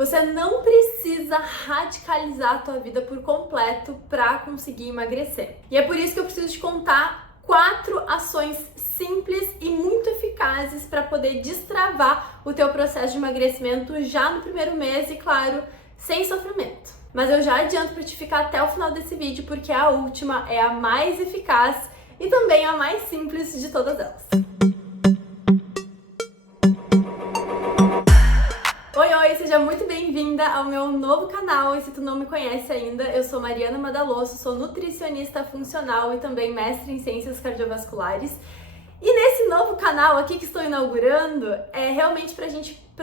Você não precisa radicalizar a tua vida por completo para conseguir emagrecer. E é por isso que eu preciso te contar 4 ações simples e muito eficazes para poder destravar o teu processo de emagrecimento já no primeiro mês e, claro, sem sofrimento. Mas eu já adianto para te ficar até o final desse vídeo porque a última é a mais eficaz e também a mais simples de todas elas. Oi, seja muito bem-vinda ao meu novo canal e se tu não me conhece ainda, eu sou Mariana Madaloso, sou nutricionista funcional e também mestre em ciências cardiovasculares. E nesse novo canal aqui que estou inaugurando, é realmente para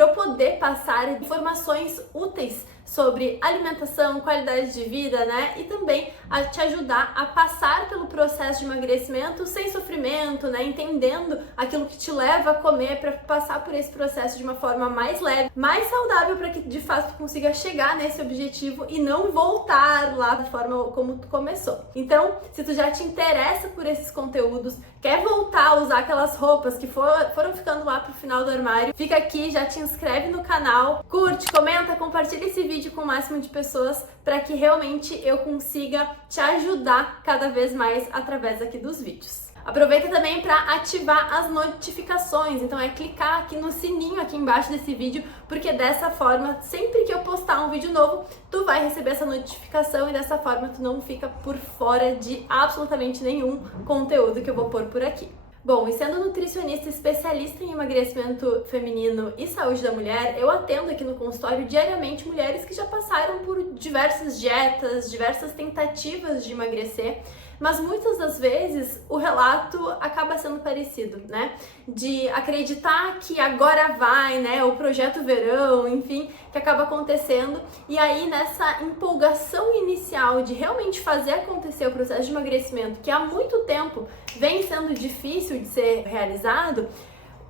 eu poder passar informações úteis sobre alimentação, qualidade de vida, né? E também a te ajudar a passar pelo processo de emagrecimento sem sofrimento, né? Entendendo aquilo que te leva a comer para passar por esse processo de uma forma mais leve, mais saudável para que de fato tu consiga chegar nesse objetivo e não voltar lá da forma como tu começou. Então, se tu já te interessa por esses conteúdos, quer voltar a usar aquelas roupas que foram ficando lá pro final do armário, fica aqui, já te inscreve no canal, curte, comenta, compartilha esse vídeo com o máximo de pessoas para que realmente eu consiga te ajudar cada vez mais através aqui dos vídeos. Aproveita também para ativar as notificações, então é clicar aqui no sininho aqui embaixo desse vídeo, porque dessa forma, sempre que eu postar um vídeo novo, tu vai receber essa notificação e dessa forma tu não fica por fora de absolutamente nenhum conteúdo que eu vou pôr por aqui. Bom, e sendo nutricionista especialista em emagrecimento feminino e saúde da mulher, eu atendo aqui no consultório diariamente mulheres que já passaram por diversas dietas, diversas tentativas de emagrecer, mas muitas das vezes o relato acaba sendo parecido, né? De acreditar que agora vai, né? O projeto verão, enfim, que acaba acontecendo. E aí nessa empolgação inicial de realmente fazer acontecer o processo de emagrecimento, que há muito tempo vem sendo difícil de ser realizado,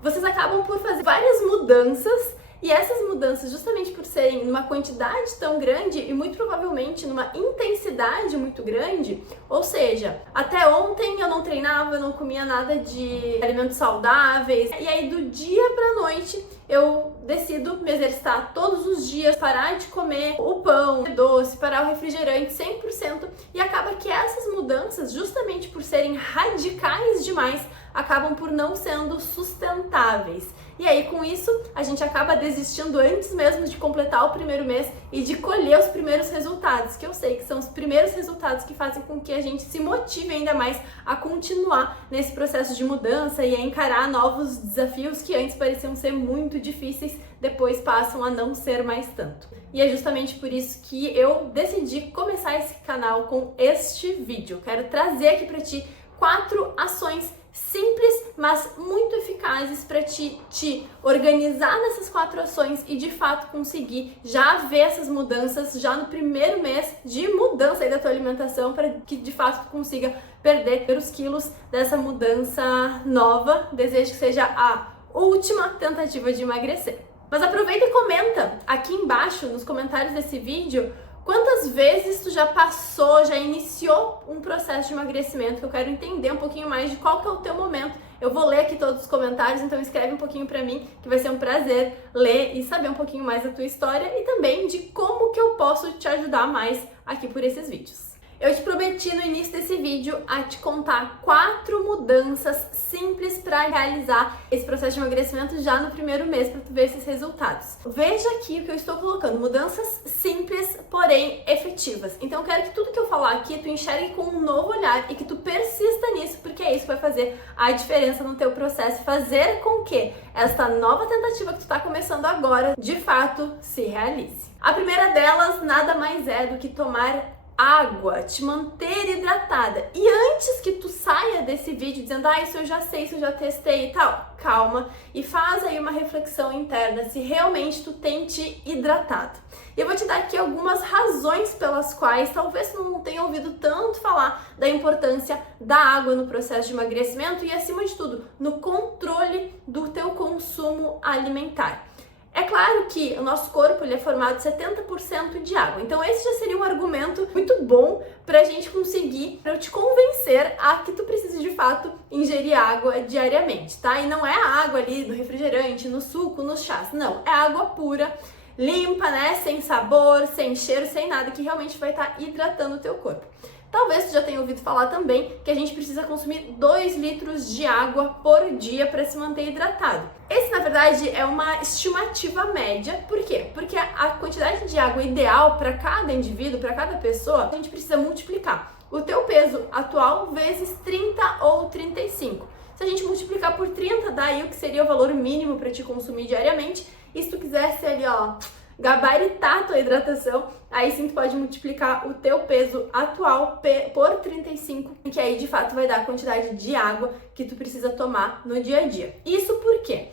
vocês acabam por fazer várias mudanças. E essas mudanças, justamente por serem numa quantidade tão grande e muito provavelmente numa intensidade muito grande, ou seja, até ontem eu não treinava, eu não comia nada de alimentos saudáveis, e aí do dia pra noite eu decido me exercitar todos os dias, parar de comer o pão doce, parar o refrigerante 100%, e acaba que essas mudanças, justamente por serem radicais demais, acabam por não sendo sustentáveis. E aí, com isso, a gente acaba desistindo antes mesmo de completar o primeiro mês e de colher os primeiros resultados, que eu sei que são os primeiros resultados que fazem com que a gente se motive ainda mais a continuar nesse processo de mudança e a encarar novos desafios que antes pareciam ser muito difíceis, depois passam a não ser mais tanto. E é justamente por isso que eu decidi começar esse canal com este vídeo. Quero trazer aqui para ti 4 ações simples, mas muito eficazes para te organizar nessas 4 ações e de fato conseguir já ver essas mudanças já no primeiro mês de mudança aí da tua alimentação, para que de fato tu consiga perder os quilos dessa mudança nova. Desejo que seja a última tentativa de emagrecer. Mas aproveita e comenta aqui embaixo nos comentários desse vídeo quantas vezes tu já passou, já iniciou um processo de emagrecimento, que eu quero entender um pouquinho mais de qual que é o teu momento. Eu vou ler aqui todos os comentários, então escreve um pouquinho pra mim, que vai ser um prazer ler e saber um pouquinho mais da tua história e também de como que eu posso te ajudar mais aqui por esses vídeos. Eu te prometi no início desse vídeo a te contar 4 mudanças simples para realizar esse processo de emagrecimento já no primeiro mês, para tu ver esses resultados. Veja aqui o que eu estou colocando, mudanças simples, porém efetivas. Então eu quero que tudo que eu falar aqui tu enxergue com um novo olhar e que tu persista nisso, porque é isso que vai fazer a diferença no teu processo, fazer com que esta nova tentativa que tu está começando agora, de fato, se realize. A primeira delas nada mais é do que tomar água, te manter hidratada. E antes que tu saia desse vídeo dizendo, isso eu já sei, isso eu já testei e tal, calma e faz aí uma reflexão interna se realmente tu tem te hidratado. E eu vou te dar aqui algumas razões pelas quais talvez tu não tenha ouvido tanto falar da importância da água no processo de emagrecimento e, acima de tudo, no controle do teu consumo alimentar. É claro que o nosso corpo ele é formado de 70% de água, então esse já seria um argumento muito bom pra gente conseguir, pra eu te convencer a que tu precisa de fato ingerir água diariamente, tá? E não é a água ali do refrigerante, no suco, nos chás, não, é água pura, limpa, né? Sem sabor, sem cheiro, sem nada, que realmente vai estar hidratando o teu corpo. Talvez tu já tenha ouvido falar também que a gente precisa consumir 2 litros de água por dia para se manter hidratado. Esse, na verdade, é uma estimativa média. Por quê? Porque a quantidade de água ideal para cada indivíduo, para cada pessoa, a gente precisa multiplicar o teu peso atual vezes 30 ou 35. Se a gente multiplicar por 30, dá aí o que seria o valor mínimo para te consumir diariamente. E se tu quiser ser ali, ó, gabaritar a tua hidratação, aí sim tu pode multiplicar o teu peso atual por 35, que aí de fato vai dar a quantidade de água que tu precisa tomar no dia a dia. Isso por quê?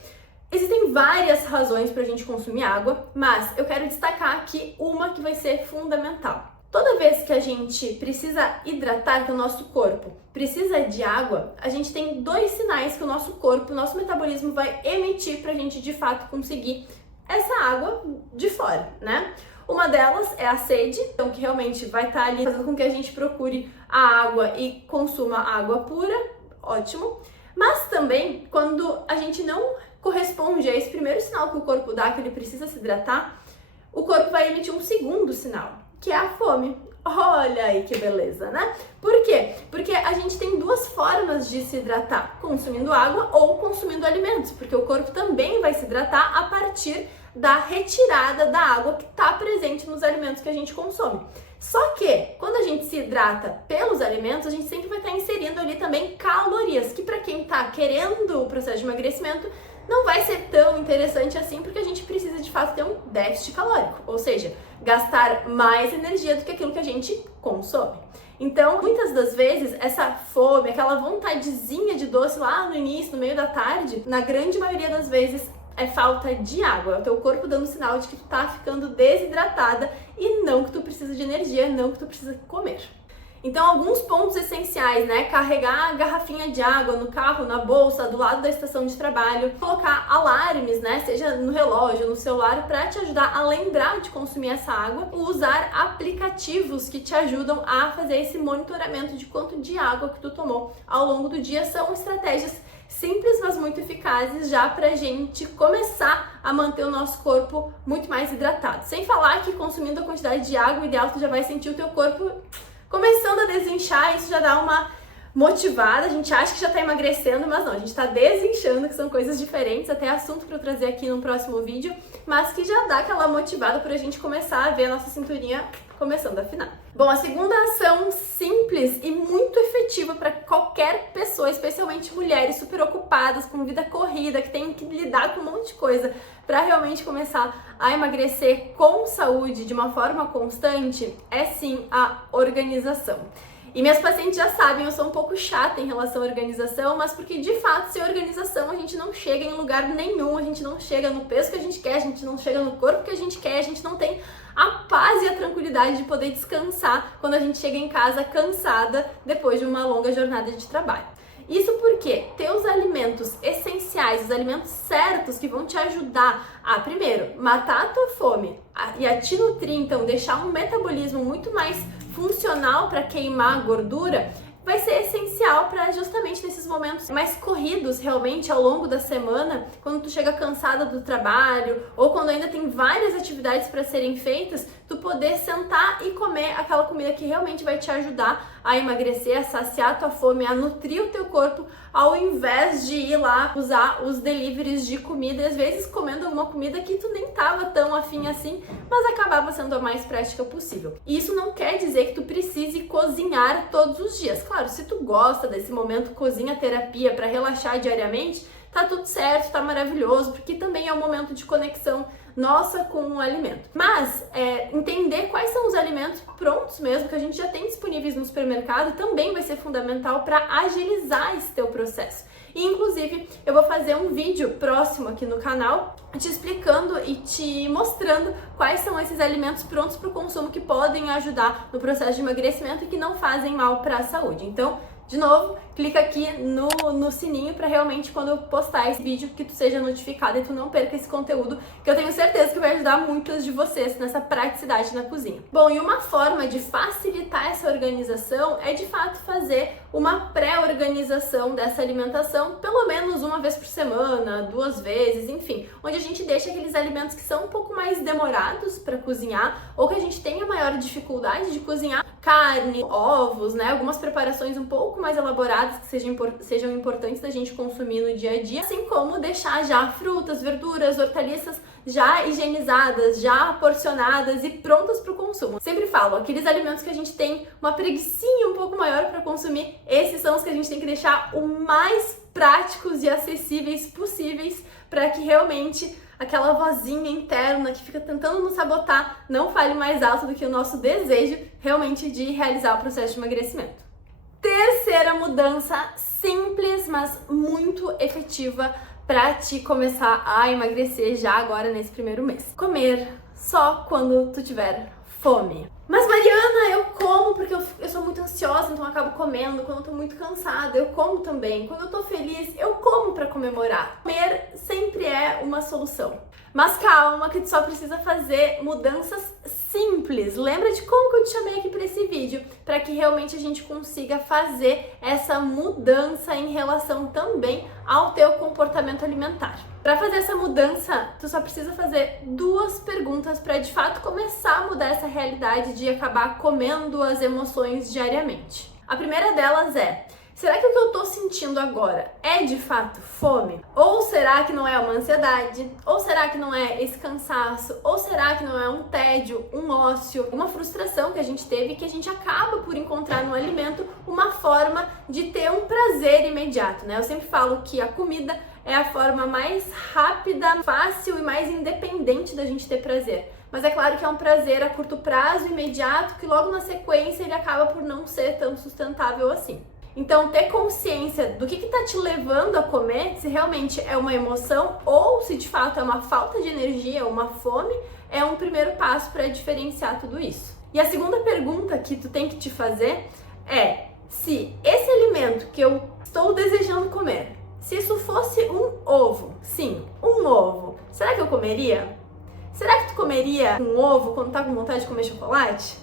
Existem várias razões para a gente consumir água, mas eu quero destacar aqui uma que vai ser fundamental. Toda vez que a gente precisa hidratar, que o nosso corpo precisa de água, a gente tem 2 sinais que o nosso corpo, o nosso metabolismo vai emitir para a gente de fato conseguir essa água de fora, né? Uma delas é a sede, então que realmente vai estar ali fazendo com que a gente procure a água e consuma água pura, ótimo. Mas também, quando a gente não corresponde a esse primeiro sinal que o corpo dá, que ele precisa se hidratar, o corpo vai emitir um segundo sinal, que é a fome. Olha aí que beleza, né? Por quê? Porque a gente tem 2 formas de se hidratar, consumindo água ou consumindo alimentos, porque o corpo também vai se hidratar a partir da retirada da água que está presente nos alimentos que a gente consome. Só que, quando a gente se hidrata pelos alimentos, a gente sempre vai estar inserindo ali também calorias, que para quem está querendo o processo de emagrecimento, não vai ser tão interessante assim, porque a gente precisa de fato ter um déficit calórico, ou seja, gastar mais energia do que aquilo que a gente consome. Então, muitas das vezes, essa fome, aquela vontadezinha de doce lá no início, no meio da tarde, na grande maioria das vezes é falta de água, é o teu corpo dando sinal de que tu tá ficando desidratada e não que tu precisa de energia, não que tu precisa comer. Então, alguns pontos essenciais, né? Carregar a garrafinha de água no carro, na bolsa, do lado da estação de trabalho, colocar alarmes, né? Seja no relógio, no celular, para te ajudar a lembrar de consumir essa água. Usar aplicativos que te ajudam a fazer esse monitoramento de quanto de água que tu tomou ao longo do dia. São estratégias simples, mas muito eficazes já pra gente começar a manter o nosso corpo muito mais hidratado. Sem falar que consumindo a quantidade de água ideal, tu já vai sentir o teu corpo começando a desinchar, isso já dá uma motivada, a gente acha que já tá emagrecendo, mas não, a gente tá desinchando, que são coisas diferentes, até assunto para eu trazer aqui no próximo vídeo, mas que já dá aquela motivada pra gente começar a ver a nossa cinturinha começando a afinar. Bom, a segunda ação simples e muito efetiva para qualquer pessoa, especialmente mulheres super ocupadas, com vida corrida, que tem que lidar com um monte de coisa para realmente começar a emagrecer com saúde de uma forma constante, é sim a organização. E minhas pacientes já sabem, eu sou um pouco chata em relação à organização, mas porque de fato, sem organização, a gente não chega em lugar nenhum, a gente não chega no peso que a gente quer, a gente não chega no corpo que a gente quer, a gente não tem a paz e a tranquilidade de poder descansar quando a gente chega em casa cansada depois de uma longa jornada de trabalho. Isso porque ter os alimentos essenciais, os alimentos certos que vão te ajudar a, primeiro, matar a tua fome e a te nutrir, então deixar um metabolismo muito mais funcional para queimar a gordura, vai ser essencial para justamente nesses momentos mais corridos realmente ao longo da semana, quando tu chega cansada do trabalho ou quando ainda tem várias atividades para serem feitas, tu poder sentar e comer aquela comida que realmente vai te ajudar a emagrecer, a saciar a tua fome, a nutrir o teu corpo, ao invés de ir lá usar os deliveries de comida, e às vezes comendo alguma comida que tu nem tava tão afim assim, mas acabava sendo a mais prática possível. E isso não quer dizer que tu precise cozinhar todos os dias. Claro, se tu gosta desse momento cozinha terapia para relaxar diariamente, tá tudo certo, tá maravilhoso, porque também é um momento de conexão nossa com o alimento. Mas entender quais são os alimentos prontos mesmo, que a gente já tem disponíveis no supermercado, também vai ser fundamental para agilizar esse teu processo. E, inclusive, eu vou fazer um vídeo próximo aqui no canal te explicando e te mostrando quais são esses alimentos prontos para o consumo que podem ajudar no processo de emagrecimento e que não fazem mal para a saúde. Então, De novo, clica aqui no sininho para realmente quando eu postar esse vídeo que tu seja notificado e tu não perca esse conteúdo, que eu tenho certeza que vai ajudar muitos de vocês nessa praticidade na cozinha. Bom, e uma forma de facilitar essa organização é de fato fazer uma pré-organização dessa alimentação, pelo menos uma vez por semana, 2 vezes, enfim, onde a gente deixa aqueles alimentos que são um pouco mais demorados para cozinhar ou que a gente tenha maior dificuldade de cozinhar, carne, ovos, né, algumas preparações um pouco mais elaboradas que sejam importantes da gente consumir no dia a dia, assim como deixar já frutas, verduras, hortaliças já higienizadas, já porcionadas e prontas para o consumo. Sempre falo, aqueles alimentos que a gente tem uma preguicinha um pouco maior para consumir, esses são os que a gente tem que deixar o mais práticos e acessíveis possíveis para que realmente aquela vozinha interna que fica tentando nos sabotar não fale mais alto do que o nosso desejo realmente de realizar o processo de emagrecimento. Terceira mudança simples, mas muito efetiva para te começar a emagrecer já agora nesse primeiro mês. Comer só quando tu tiver fome. Mas Mariana, eu como porque eu sou muito ansiosa, então eu acabo comendo. Quando eu tô muito cansada, eu como também. Quando eu tô feliz, eu como para comemorar. Comer sempre é uma solução. Mas calma, que tu só precisa fazer mudanças simples. Lembra de como que eu te chamei aqui para esse vídeo? Para que realmente a gente consiga fazer essa mudança em relação também ao teu comportamento alimentar. Para fazer essa mudança, tu só precisa fazer 2 perguntas para de fato começar a mudar essa realidade de acabar comendo as emoções diariamente. A primeira delas é: será que o que eu tô sentindo agora é de fato fome? Ou será que não é uma ansiedade? Ou será que não é esse cansaço? Ou será que não é um tédio, um ócio, uma frustração que a gente teve que a gente acaba por encontrar no alimento uma forma de ter um prazer imediato, né? Eu sempre falo que a comida é a forma mais rápida, fácil e mais independente da gente ter prazer. Mas é claro que é um prazer a curto prazo, imediato, que logo na sequência ele acaba por não ser tão sustentável assim. Então, ter consciência do que tá te levando a comer, se realmente é uma emoção ou se de fato é uma falta de energia, uma fome, é um primeiro passo para diferenciar tudo isso. E a segunda pergunta que tu tem que te fazer é se esse alimento que eu estou desejando comer, se isso fosse um ovo, sim, um ovo, será que eu comeria? Será que tu comeria um ovo quando tá com vontade de comer chocolate?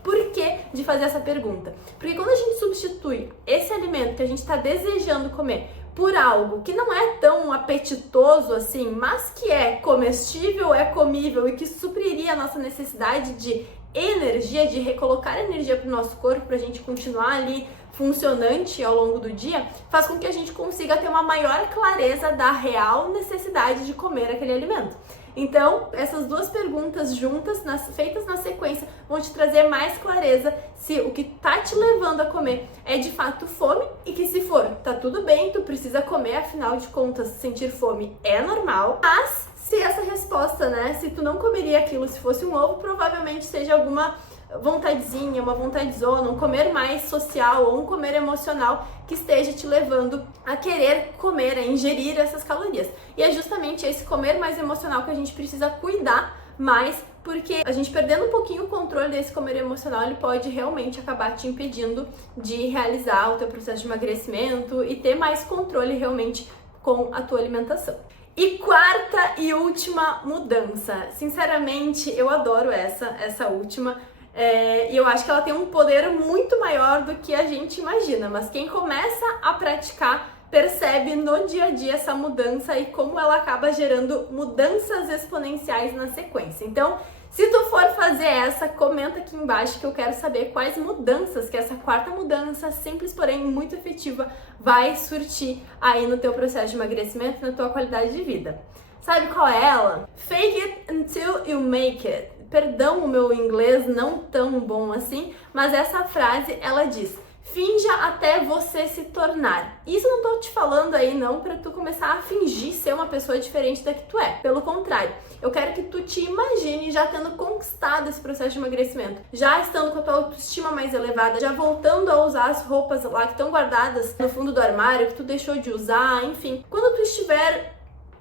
Por que de fazer essa pergunta? Porque quando a gente substitui esse alimento que a gente está desejando comer por algo que não é tão apetitoso assim, mas que é comestível, é comível e que supriria a nossa necessidade de energia, de recolocar energia para o nosso corpo, para a gente continuar ali funcionante ao longo do dia, faz com que a gente consiga ter uma maior clareza da real necessidade de comer aquele alimento. Então, essas 2 perguntas juntas, feitas na sequência, vão te trazer mais clareza se o que tá te levando a comer é de fato fome e que se for, tá tudo bem, tu precisa comer, afinal de contas, sentir fome é normal, mas se essa resposta, né, se tu não comeria aquilo se fosse um ovo, provavelmente seja alguma vontadezinha, uma vontadezona, um comer mais social ou um comer emocional que esteja te levando a querer comer, a ingerir essas calorias. E é justamente esse comer mais emocional que a gente precisa cuidar mais, porque a gente perdendo um pouquinho o controle desse comer emocional, ele pode realmente acabar te impedindo de realizar o teu processo de emagrecimento e ter mais controle realmente com a tua alimentação. E quarta e última mudança. Sinceramente, eu adoro essa última. E eu acho que ela tem um poder muito maior do que a gente imagina, mas quem começa a praticar percebe no dia a dia essa mudança e como ela acaba gerando mudanças exponenciais na sequência. Então, se tu for fazer essa, comenta aqui embaixo que eu quero saber quais mudanças que essa quarta mudança, simples porém muito efetiva, vai surtir aí no teu processo de emagrecimento e na tua qualidade de vida. Sabe qual é ela? Fake it until you make it. Perdão o meu inglês não tão bom assim, mas essa frase ela diz: finja até você se tornar. Isso não tô te falando aí não para tu começar a fingir ser uma pessoa diferente da que tu é. Pelo contrário, eu quero que tu te imagine já tendo conquistado esse processo de emagrecimento, já estando com a tua autoestima mais elevada, já voltando a usar as roupas lá que estão guardadas no fundo do armário, que tu deixou de usar, enfim. Quando tu estiver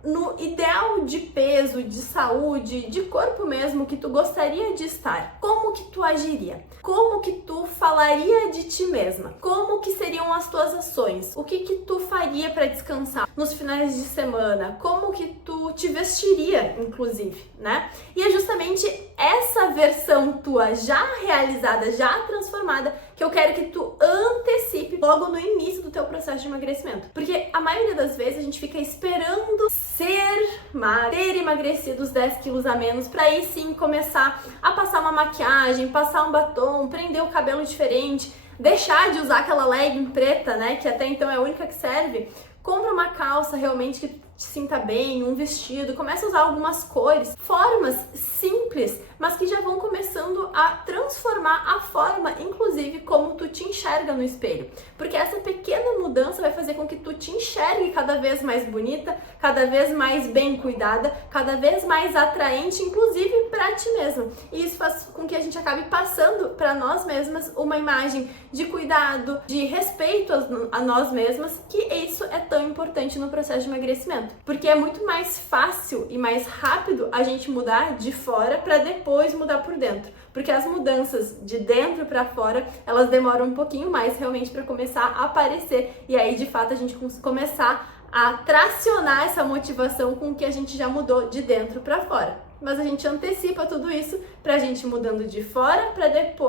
no ideal de peso, de saúde, de corpo mesmo que tu gostaria de estar, como que tu agiria? Como que tu falaria de ti mesma? Como que seriam as tuas ações? O que que tu faria para descansar nos finais de semana? Como que tu te vestiria, inclusive, né? E é justamente essa versão tua já realizada, já transformada, que eu quero que tu antecipe logo no início do teu processo de emagrecimento. Porque a maioria das vezes a gente fica esperando ser magra, ter emagrecido os 10 quilos a menos, pra aí sim começar a passar uma maquiagem, passar um batom, prender o cabelo diferente, deixar de usar aquela legging preta, né, que até então é a única que serve. Compra uma calça realmente que te sinta bem, um vestido, começa a usar algumas cores, formas simples, mas que já vão começando a transformar a forma, inclusive, como tu te enxerga no espelho. Porque essa pequena mudança vai fazer com que tu te enxergue cada vez mais bonita, cada vez mais bem cuidada, cada vez mais atraente, inclusive para ti mesma. E isso faz com que a gente acabe passando para nós mesmas uma imagem de cuidado, de respeito a nós mesmas, que isso é tão importante no processo de emagrecimento. Porque é muito mais fácil e mais rápido a gente mudar de fora para depois mudar por dentro. Porque as mudanças de dentro para fora, elas demoram um pouquinho mais realmente para começar a aparecer. E aí, de fato, a gente começar a tracionar essa motivação com o que a gente já mudou de dentro para fora. Mas a gente antecipa tudo isso pra gente mudando de fora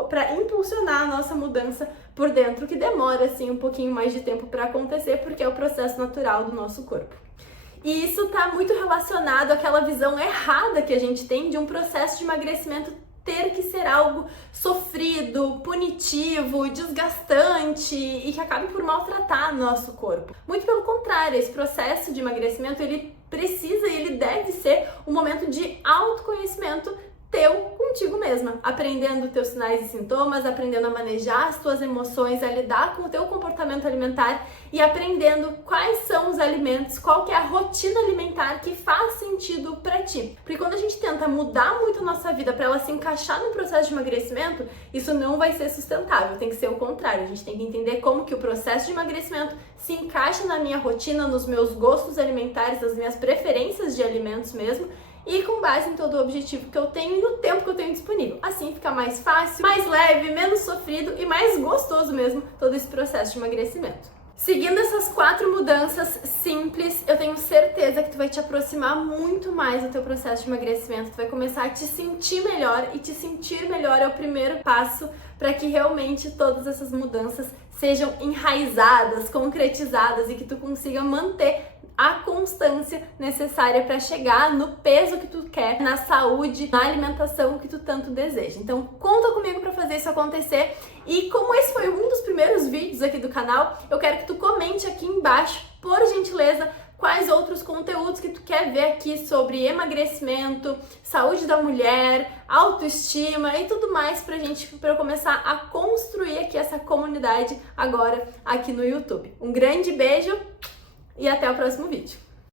para impulsionar a nossa mudança por dentro, que demora assim um pouquinho mais de tempo para acontecer, porque é o processo natural do nosso corpo. E isso tá muito relacionado àquela visão errada que a gente tem de um processo de emagrecimento ter que ser algo sofrido, punitivo, desgastante e que acabe por maltratar nosso corpo. Muito pelo contrário, esse processo de emagrecimento, ele precisa e ele deve ser um momento de autoconhecimento teu contigo mesma, aprendendo teus sinais e sintomas, aprendendo a manejar as tuas emoções, a lidar com o teu comportamento alimentar e aprendendo quais são os alimentos, qual que é a rotina alimentar que faz sentido pra ti. Porque quando a gente tenta mudar muito a nossa vida para ela se encaixar no processo de emagrecimento, isso não vai ser sustentável, tem que ser o contrário. A gente tem que entender como que o processo de emagrecimento se encaixa na minha rotina, nos meus gostos alimentares, nas minhas preferências de alimentos mesmo, e com base em todo o objetivo que eu tenho e no tempo que eu tenho disponível. Assim fica mais fácil, mais leve, menos sofrido e mais gostoso mesmo todo esse processo de emagrecimento. Seguindo essas 4 mudanças simples, eu tenho certeza que tu vai te aproximar muito mais do teu processo de emagrecimento, tu vai começar a te sentir melhor, e te sentir melhor é o primeiro passo para que realmente todas essas mudanças sejam enraizadas, concretizadas e que tu consiga manter a constância necessária para chegar no peso que tu quer, na saúde, na alimentação que tu tanto deseja. Então conta comigo para fazer isso acontecer, e como esse foi um dos primeiros vídeos aqui do canal, eu quero que tu comente aqui embaixo, por gentileza, quais outros conteúdos que tu quer ver aqui sobre emagrecimento, saúde da mulher, autoestima e tudo mais para eu começar a construir aqui essa comunidade agora aqui no YouTube. Um grande beijo e até o próximo vídeo.